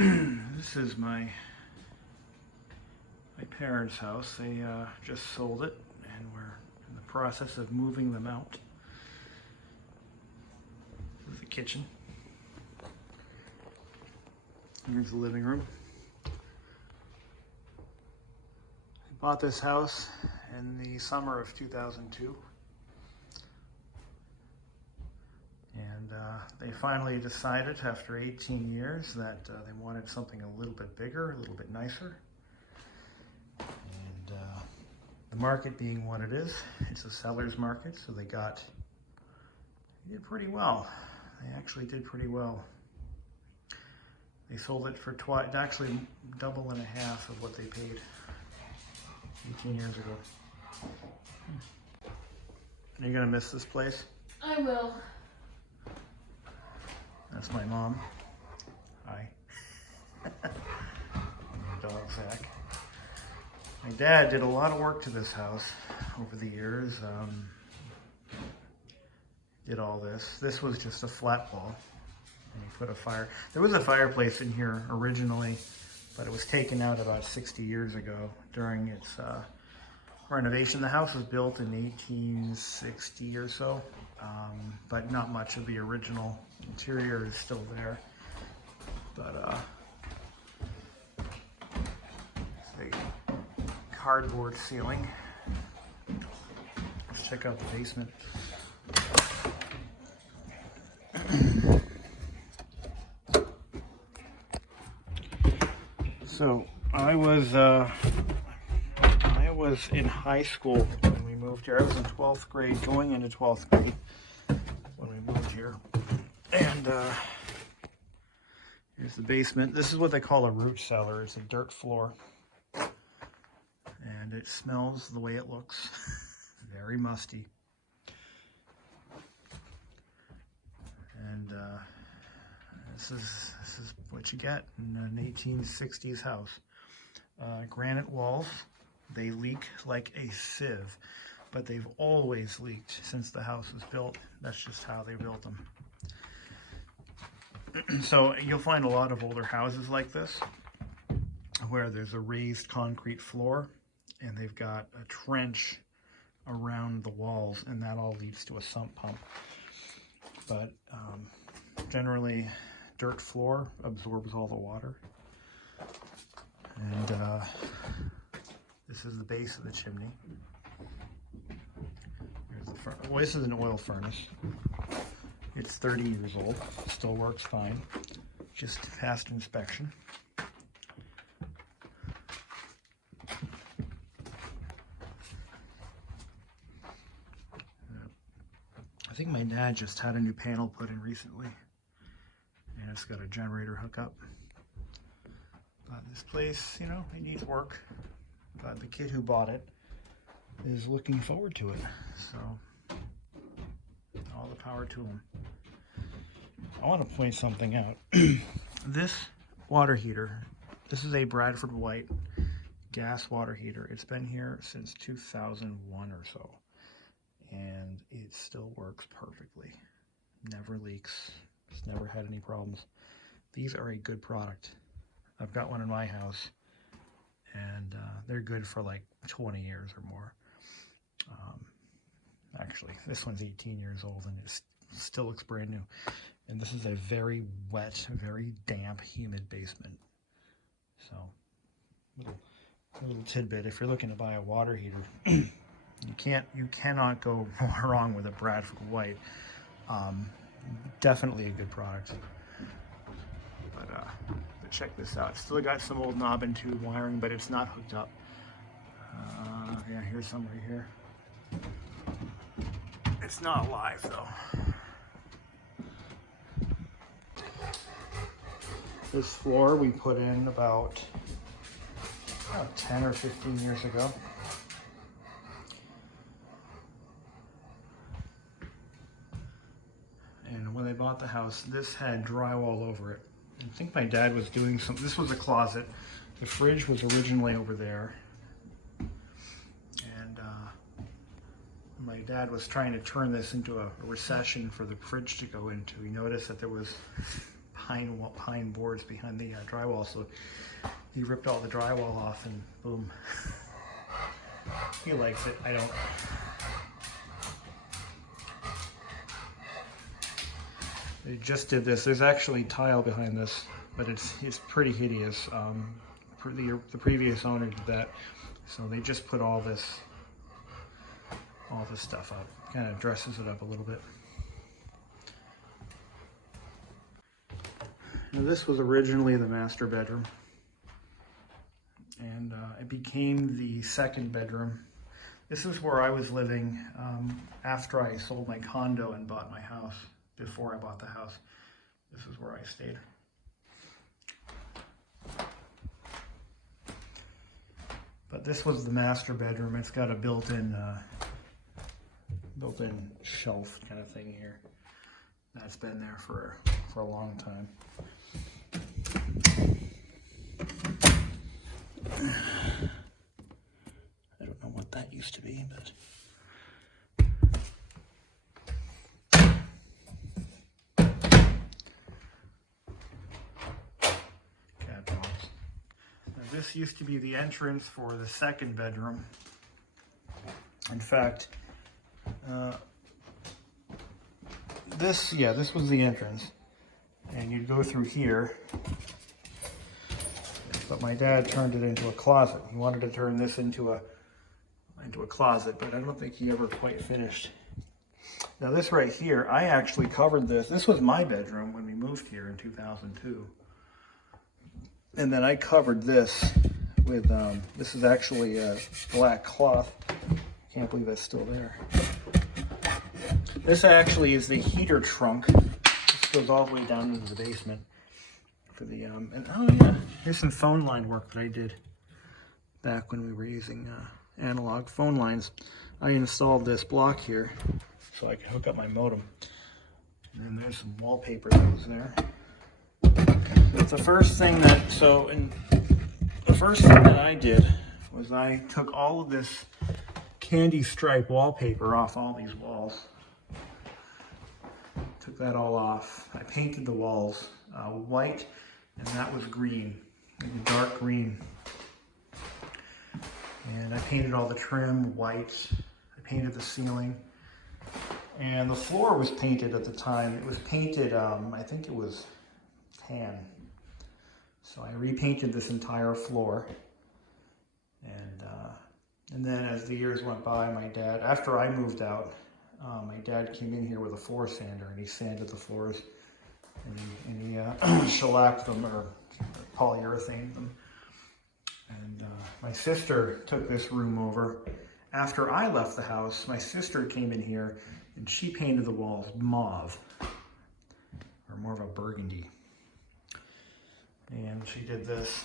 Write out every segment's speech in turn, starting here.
This is my parents' house. They just sold it, and we're in the process of moving them out. This is the kitchen. Here's the living room. I bought this house in the summer of 2002. And they finally decided after 18 years that they wanted something a little bit bigger, a little bit nicer. And the market being what it is, it's a seller's market, so they did pretty well. They actually did pretty well. They sold it for actually double and a half of what they paid 18 years ago. Are you gonna miss this place? I will. That's my mom. Hi. Dog sack. My dad did a lot of work to this house over the years. Did all this. This was just a flat wall. And he put a fire. There was a fireplace in here originally, but it was taken out about 60 years ago during its renovation. The house was built in 1860 or so, but not much of the original interior is still there. But it's a cardboard ceiling. Let's check out the basement. So I was in high school when we moved here. I was in 12th grade, going into 12th grade when we moved here. And here's the basement. This is what they call a root cellar. It's a dirt floor. And it smells the way it looks. Very musty. And this is what you get in an 1860s house. Granite walls. They leak like a sieve, but they've always leaked since the house was built. That's just how they built them. So you'll find a lot of older houses like this, where there's a raised concrete floor, and they've got a trench around the walls, and that all leads to a sump pump. But generally, dirt floor absorbs all the water. And this is the base of the chimney. Here's the furnace. Well, this is an oil furnace. It's 30 years old. Still works fine. Just passed inspection. I think my dad just had a new panel put in recently. And it's got a generator hookup. But this place, you know, it needs work. But the kid who bought it is looking forward to it. So, all the power to him. I want to point something out. This water heater, this is a Bradford White gas water heater. It's been here since 2001 or so. And it still works perfectly. Never leaks. It's never had any problems. These are a good product. I've got one in my house, and they're good for like 20 years or more. Actually, this one's 18 years old, and it still looks brand new. And this is a very wet, very damp, humid basement. So, little tidbit: if you're looking to buy a water heater, you cannot go wrong with a Bradford White. Definitely a good product. But check this out. Still got some old knob and tube wiring, but it's not hooked up. Yeah, here's some right here. It's not live though. This floor we put in about 10 or 15 years ago. And when they bought the house, this had drywall over it. I think my dad was doing something. This was a closet. The fridge was originally over there. And my dad was trying to turn this into a recession for the fridge to go into. He noticed that there was pine boards behind the drywall. So he ripped all the drywall off and boom. He likes it. I don't. They just did this. There's actually tile behind this, but it's pretty hideous. The previous owner did that, so they just put all this stuff up. Kind of dresses it up a little bit. Now this was originally the master bedroom, and it became the second bedroom. This is where I was living after I sold my condo and bought my house. Before I bought the house, this is where I stayed. But this was the master bedroom. It's got a built-in shelf kind of thing here. That's been there for a long time. I don't know what that used to be, but this used to be the entrance for the second bedroom. In fact, this was the entrance, and you'd go through here, but my dad turned it into a closet. He wanted to turn this into a closet, but I don't think he ever quite finished. Now this right here, I actually covered this. This was my bedroom when we moved here in 2002. And then I covered this with, this is actually a black cloth. Can't believe that's still there. This actually is the heater trunk. This goes all the way down into the basement for the, and oh yeah, here's some phone line work that I did back when we were using analog phone lines. I installed this block here so I could hook up my modem. And then there's some wallpaper that was there. The first thing that I did was I took all of this candy stripe wallpaper off all these walls. Took that all off. I painted the walls white, and that was green, dark green. And I painted all the trim white. I painted the ceiling. And the floor was painted at the time. It was painted, I think it was tan. So I repainted this entire floor, and then as the years went by, my dad, after I moved out, my dad came in here with a floor sander, and he sanded the floors, and he shellacked them or polyurethaned them. And my sister took this room over. After I left the house, my sister came in here, and she painted the walls mauve, or more of a burgundy. And she did this.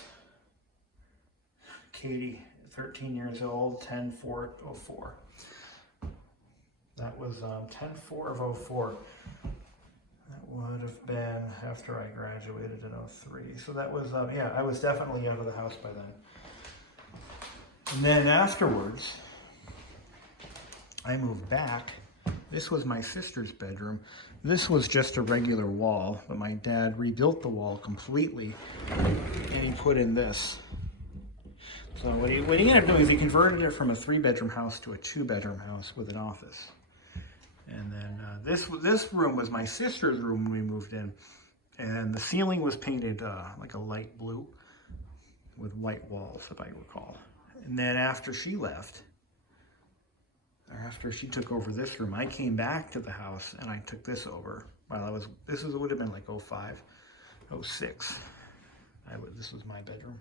Katie, 13 years old, 10/4/04. That was 10/4/04. That would have been after I graduated in 03. So that was, yeah, I was definitely out of the house by then. And then afterwards, I moved back. This was my sister's bedroom. This was just a regular wall, but my dad rebuilt the wall completely, and he put in this. So what he ended up doing is he converted it from a 3-bedroom house to a 2-bedroom house with an office. And then this room was my sister's room when we moved in, and the ceiling was painted like a light blue with white walls, if I recall. And then after she left, or after she took over this room, I came back to the house and I took this over. While it would have been like 05, 06. This was my bedroom.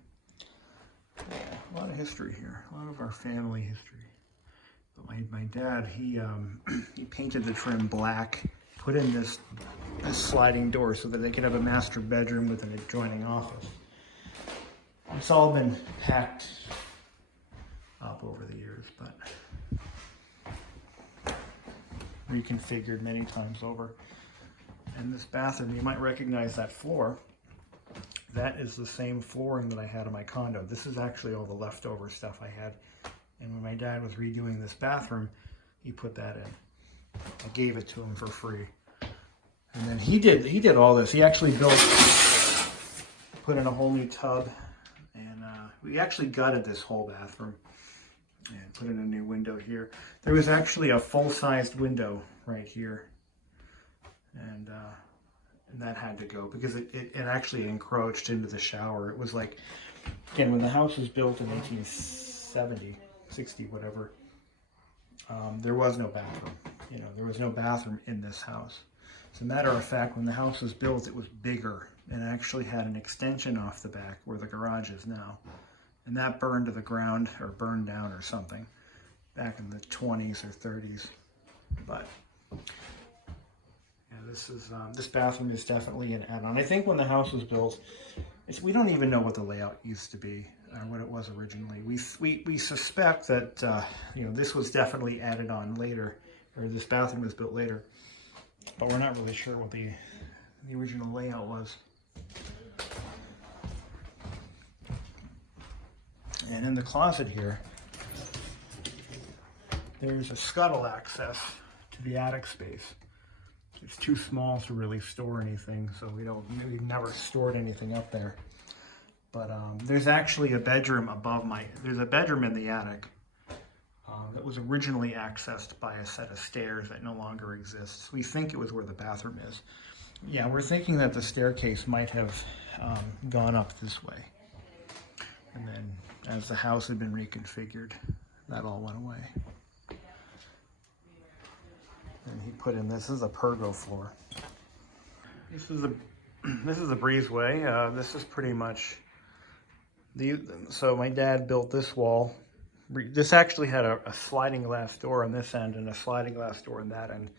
Yeah, a lot of history here, a lot of our family history. But my dad, he painted the trim black, put in this sliding door so that they could have a master bedroom with an adjoining office. It's all been packed up over the years, but reconfigured many times over. And this bathroom, you might recognize that floor. That is the same flooring that I had in my condo. This is actually all the leftover stuff I had. And when my dad was redoing this bathroom, he put that in. I gave it to him for free. And then he did all this. He actually put in a whole new tub, and we actually gutted this whole bathroom and put in a new window here. There was actually a full-sized window right here, and that had to go because it actually encroached into the shower. It was like, again, when the house was built in 1870, 60, whatever, there was no bathroom. You know, there was no bathroom in this house. As a matter of fact, when the house was built, it was bigger and it actually had an extension off the back where the garage is now. And that burned to the ground or burned down or something back in the 20s or 30s. But yeah, this bathroom is definitely an add-on. I think when the house was built, we don't even know what the layout used to be or what it was originally. We suspect that you know, this was definitely added on later, or this bathroom was built later, but we're not really sure what the original layout was. And in the closet here, there's a scuttle access to the attic space. It's too small to really store anything, so we've never stored anything up there. But there's actually a bedroom above there's a bedroom in the attic that was originally accessed by a set of stairs that no longer exists. We think it was where the bathroom is. Yeah, we're thinking that the staircase might have gone up this way. And then as the house had been reconfigured, that all went away. And he put in, this is a pergo floor. This is a breezeway. This is pretty much so my dad built this wall. This actually had a sliding glass door on this end and a sliding glass door on that end.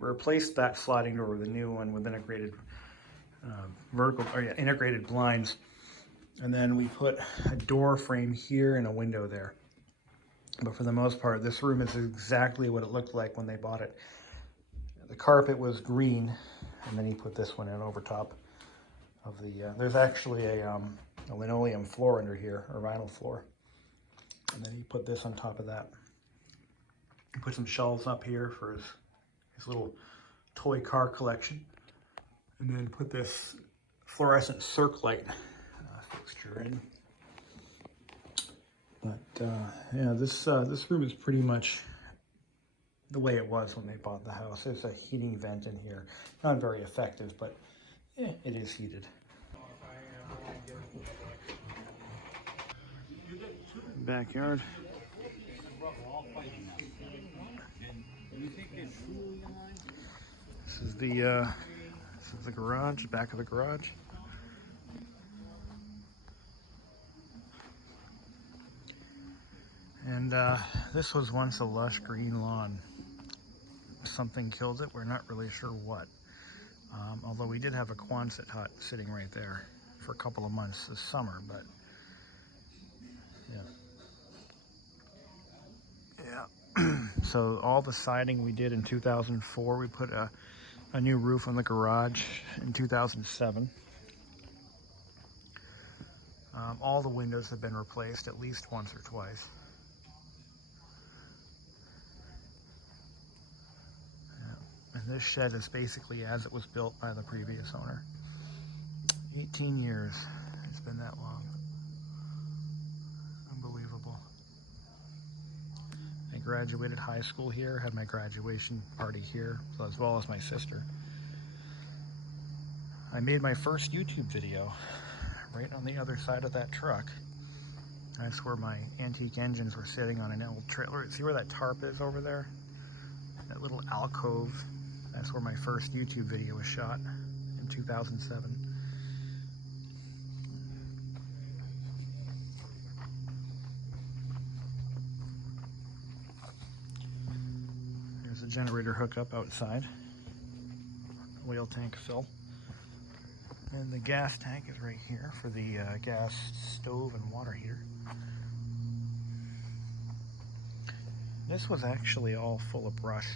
We replaced that sliding door with a new one with integrated integrated blinds. And then we put a door frame here and a window there. But for the most part, this room is exactly what it looked like when they bought it. The carpet was green, and then he put this one in over top of the, there's actually a linoleum floor under here, or vinyl floor. And then he put this on top of that. He put some shelves up here for his little toy car collection. And then put this fluorescent circ light fixture in. But yeah, this room is pretty much the way it was when they bought the house. There's a heating vent in here. Not very effective, but yeah, it is heated. Backyard. This is the garage, back of the garage. And this was once a lush green lawn. Something killed it, we're not really sure what. Although we did have a Quonset hut sitting right there for a couple of months this summer, but yeah. So all the siding we did in 2004, we put a new roof on the garage in 2007. All the windows have been replaced at least once or twice. And this shed is basically as it was built by the previous owner. 18 years, it's been that long. Unbelievable. I graduated high school here, had my graduation party here, as well as my sister. I made my first YouTube video right on the other side of that truck. That's where my antique engines were sitting on an old trailer. See where that tarp is over there? That little alcove. That's where my first YouTube video was shot in 2007. There's a generator hookup outside. Oil tank fill. And the gas tank is right here for the gas stove and water heater. This was actually all full of brush,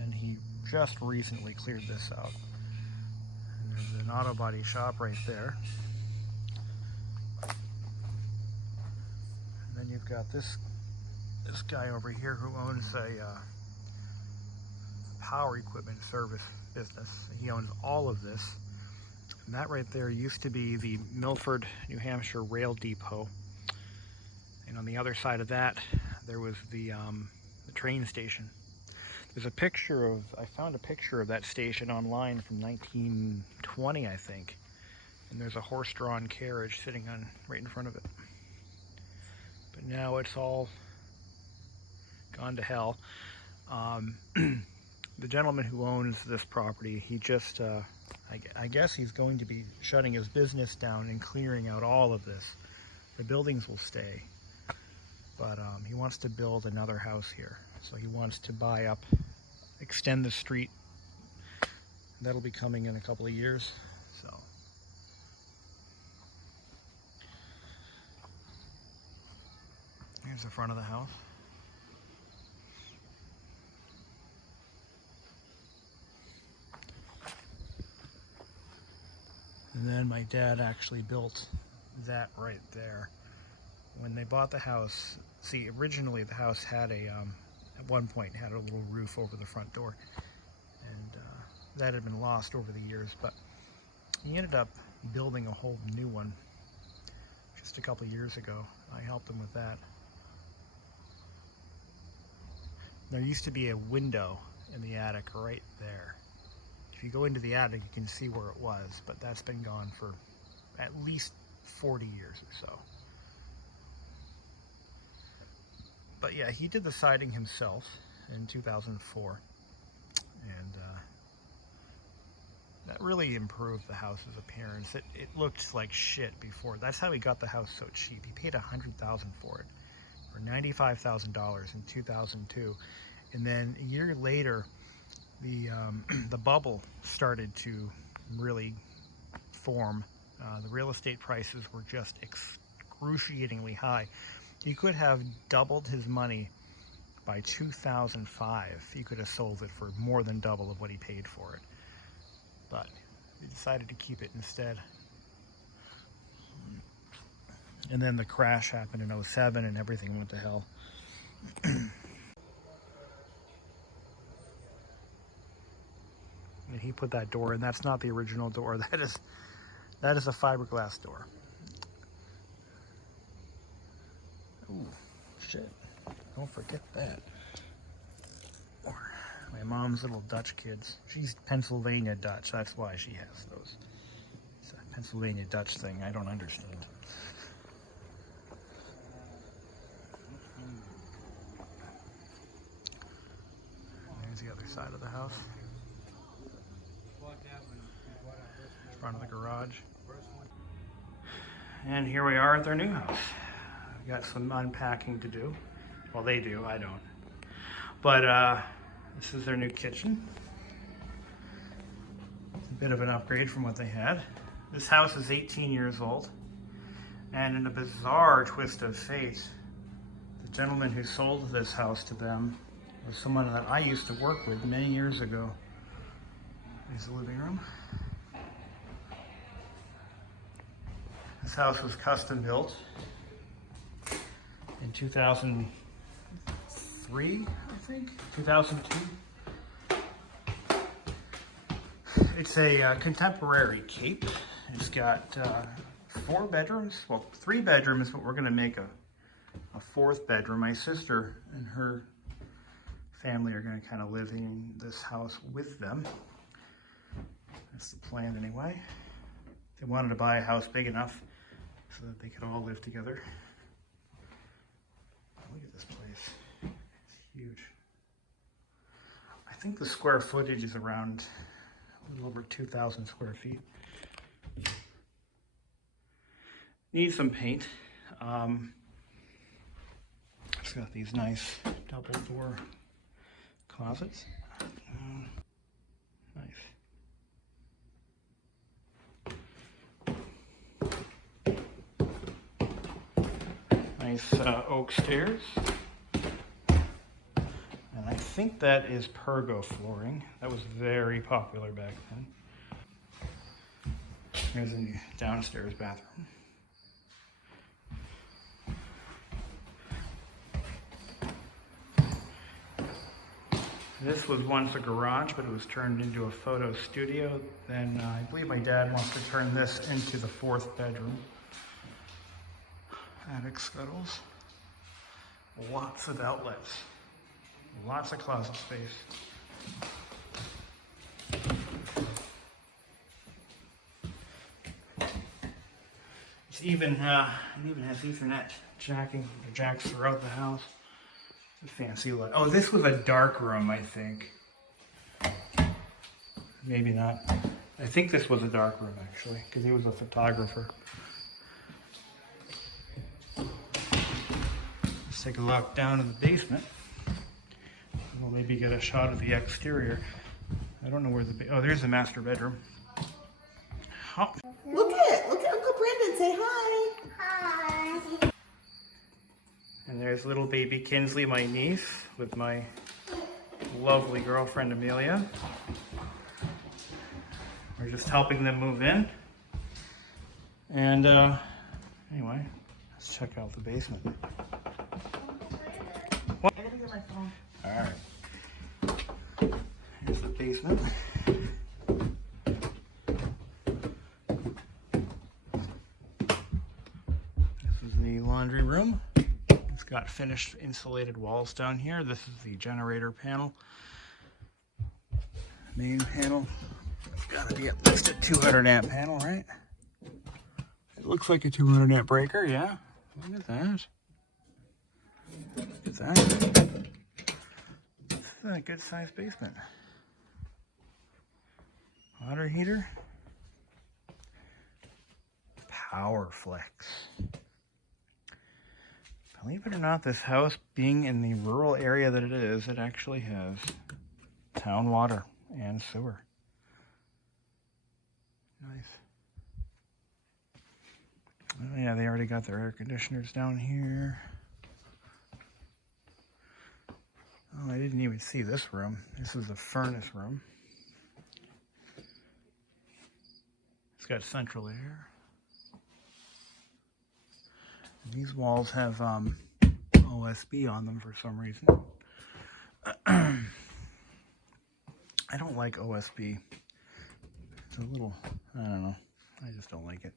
and he just recently cleared this out. And there's an auto body shop right there. And then you've got this guy over here who owns a power equipment service business. He owns all of this. And that right there used to be the Milford, New Hampshire Rail Depot. And on the other side of that, there was the train station. There's a picture of, I found a picture of that station online from 1920, I think. And there's a horse-drawn carriage sitting on right in front of it. But now it's all gone to hell. The gentleman who owns this property, he just, I guess he's going to be shutting his business down and clearing out all of this. The buildings will stay, but he wants to build another house here. So he wants to buy up, extend the street. That'll be coming in a couple of years. So here's the front of the house. And then my dad actually built that right there. When they bought the house, see, originally the house had a, at one point had a little roof over the front door. And that had been lost over the years, but he ended up building a whole new one just a couple years ago. I helped him with that. There used to be a window in the attic right there. If you go into the attic, you can see where it was, but that's been gone for at least 40 years or so. But yeah, he did the siding himself in 2004, and that really improved the house's appearance. It looked like shit before. That's how he got the house so cheap. He paid $100,000 for it, or $95,000 in 2002, and then a year later, the bubble started to really form. The real estate prices were just excruciatingly high. He could have doubled his money by 2005. He could have sold it for more than double of what he paid for it. But he decided to keep it instead. And then the crash happened in 07 and everything went to hell. And he put that door in. That's not the original door. That is a fiberglass door. Ooh, shit. Don't forget that. Or my mom's little Dutch kids. She's Pennsylvania Dutch. That's why she has those. It's a Pennsylvania Dutch thing I don't understand. There's the other side of the house. Front of the garage. And here we are at their new house. We've got some unpacking to do. Well, they do, I don't. But this is their new kitchen. It's a bit of an upgrade from what they had. This house is 18 years old. And in a bizarre twist of fate, the gentleman who sold this house to them was someone that I used to work with many years ago. There's the living room. This house was custom built in 2003, I think, 2002. It's a contemporary cape. It's got 4 bedrooms, well, 3 bedrooms, but we're gonna make a 4th bedroom. My sister and her family are gonna kind of live in this house with them. That's the plan anyway. They wanted to buy a house big enough so that they could all live together. Look at this place. It's huge. I think the square footage is around a little over 2,000 square feet. Needs some paint. It's got these nice double door closets. Nice. Nice oak stairs. And I think that is pergo flooring. That was very popular back then. Here's the downstairs bathroom. This was once a garage, but it was turned into a photo studio. Then I believe my dad wants to turn this into the 4th bedroom. Attic scuttles. Lots of outlets. Lots of closet space. It even has Ethernet jacks throughout the house. It's a fancy light. Oh, this was a dark room, I think. Maybe not. I think this was a dark room actually, because he was a photographer. Let's take a look down in the basement. We'll maybe get a shot of the exterior. I don't know where oh, there's the master bedroom. Oh. Look at Uncle Brendan. Say hi. Hi. And there's little baby Kinsley, my niece, with my lovely girlfriend Amelia. We're just helping them move in. And anyway, let's check out the basement. What? I gotta get my phone. All right. Here's the basement. This is the laundry room. It's got finished insulated walls down here. This is the generator panel. Main panel. It's gotta be at least a 200 amp panel, right? It looks like a 200 amp breaker, yeah. Look at that. Look at that. This is a good sized basement. Water heater. Power flex. Believe it or not, this house, being in the rural area that it is, it actually has town water and sewer. Nice. Oh yeah, they already got their air conditioners down here. Oh, I didn't even see this room. This is the furnace room. It's got central air. And these walls have OSB on them for some reason. I don't like OSB. It's a little, I don't know. I just don't like it.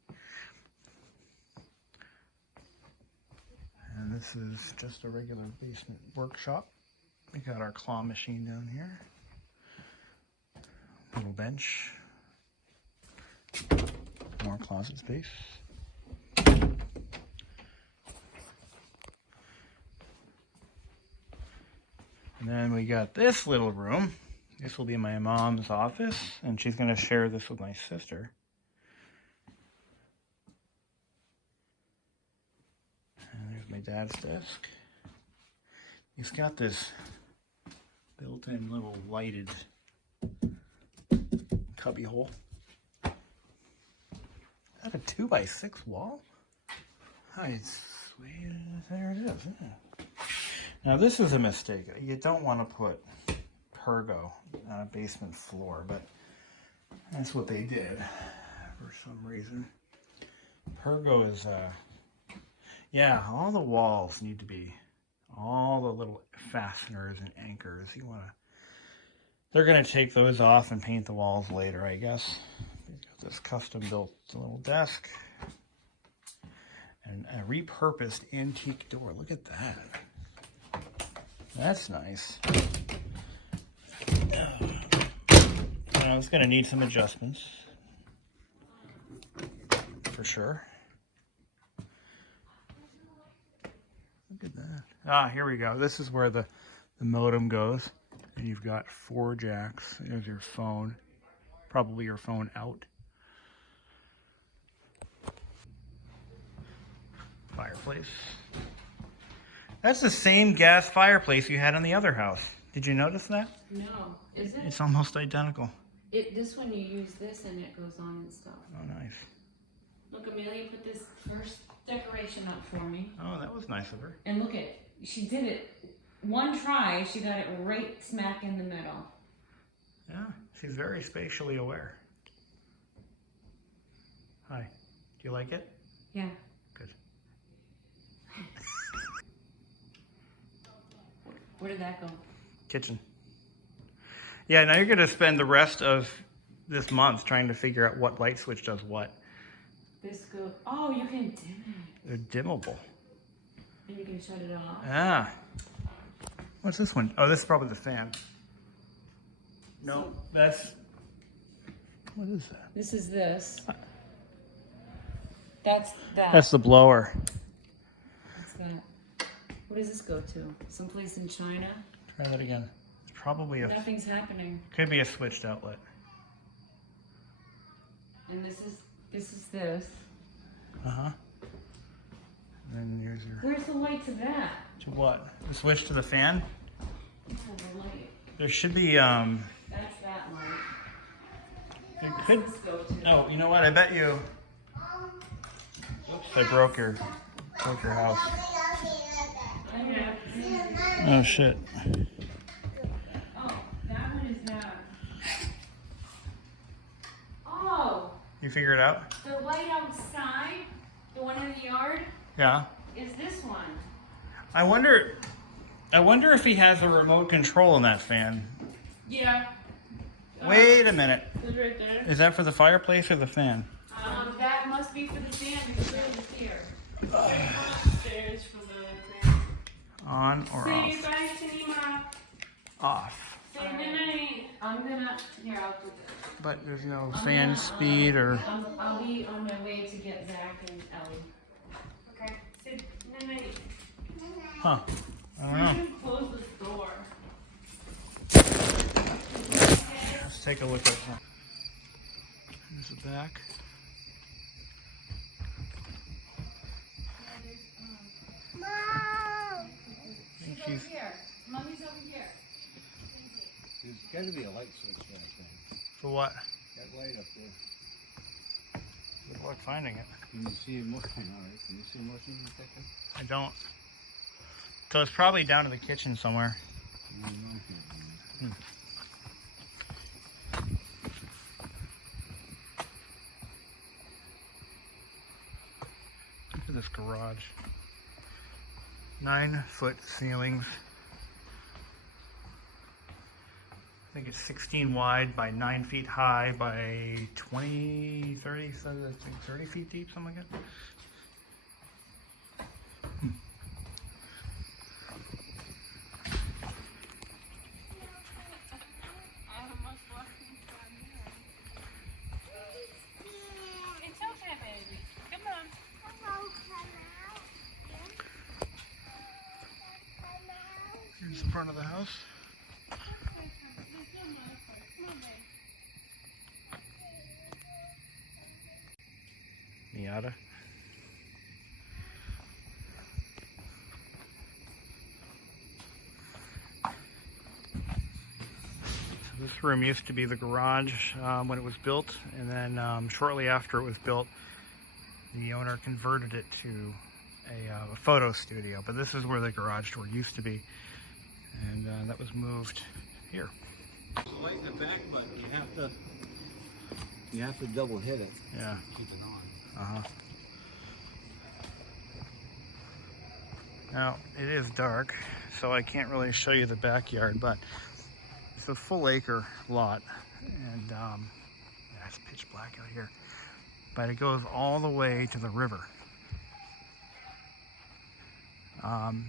And this is just a regular basement workshop. We got our claw machine down here. Little bench. More closet space. And then we got this little room. This will be my mom's office, and she's going to share this with my sister. And there's my dad's desk. He's got this built-in little lighted cubby hole. Is that a 2x6 wall? There it is, isn't it? Now this is a mistake. You don't want to put pergo on a basement floor, but that's what they did for some reason. Pergo is, yeah, all the walls need to be, all the little fasteners and anchors. You want to, they're going to take those off and paint the walls later, I guess. They've got this custom built little desk and a repurposed antique door. Look at that. That's nice. Now it's going to need some adjustments, for sure. Look at that. Ah, here we go. This is where the modem goes. And you've got 4 jacks. There's your phone. Probably your phone out. Fireplace. That's the same gas fireplace you had in the other house. Did you notice that? No, is it? It's almost identical. This one you use this and it goes on and stuff. Oh, nice. Look, Amelia put this first decoration up for me. Oh, that was nice of her. And look at, she did it one try, she got it right smack in the middle. Yeah, she's very spatially aware. Hi, do you like it? Yeah. Good. Where did that go? Kitchen. Yeah, now you're going to spend the rest of this month trying to figure out what light switch does what. This go. Oh, you can dim it. They're dimmable. And you can shut it off. Ah. What's this one? Oh, this is probably the fan. No, that's... What is that? This is this. That's that. That's the blower. What's that? What does this go to? Someplace in China? Try that again. It's probably a... Nothing's happening. Could be a switched outlet. And this is this. Uh-huh. And then here's your... Where's the light to that? To what? The switch to the fan? Oh, the light. There should be, That's that light. There What's could... this go to? Oh, you know what? I bet you... Oops, I broke your house. Oh, shit. Oh, that one is that. Oh, You figure it out? the light outside, the one in the yard, Yeah. is this one. I wonder if he has a remote control in that fan. Yeah. Wait a minute. It's right there. Is that for the fireplace or the fan? That must be for the fan because it was here. Upstairs for the thing. On or Say off? bye to Nima. Off. Say goodnight. I'm gonna, here, I'll do this. But there's no fan speed or... I'll be on my way to get Zach and Ellie. Okay. Say goodnight. Huh. I don't know. Close this door. Let's take a look at that. Here's the back. She's over here. Mommy's over here. There's got to be a light switch there, I think. For what? That light up there. Good luck finding it. Can you see a motion? All right. Can you see a motion in a second? I don't. So it's probably down in the kitchen somewhere. No, no, I can't. Look at this garage. 9-foot ceilings. I think it's 16 wide by 9 feet high by 20, 30, so I think 30 feet deep, something like that. It's okay, baby. Come on. Here's the front of the house. Miata. So this room used to be the garage when it was built, and then shortly after it was built, the owner converted it to a photo studio. But this is where the garage door used to be, and that was moved here. Light in the back, but you have to double hit it. Yeah. Keep it on. Uh-huh. Now, it is dark, so I can't really show you the backyard, but it's a full acre lot, and yeah, it's pitch black out here, but it goes all the way to the river.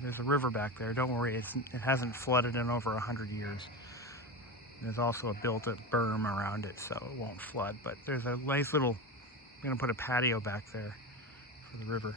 There's a river back there. Don't worry, it hasn't flooded in over 100 years. There's also a built-up berm around it, so it won't flood, but there's a nice little... I'm going to put a patio back there for the river.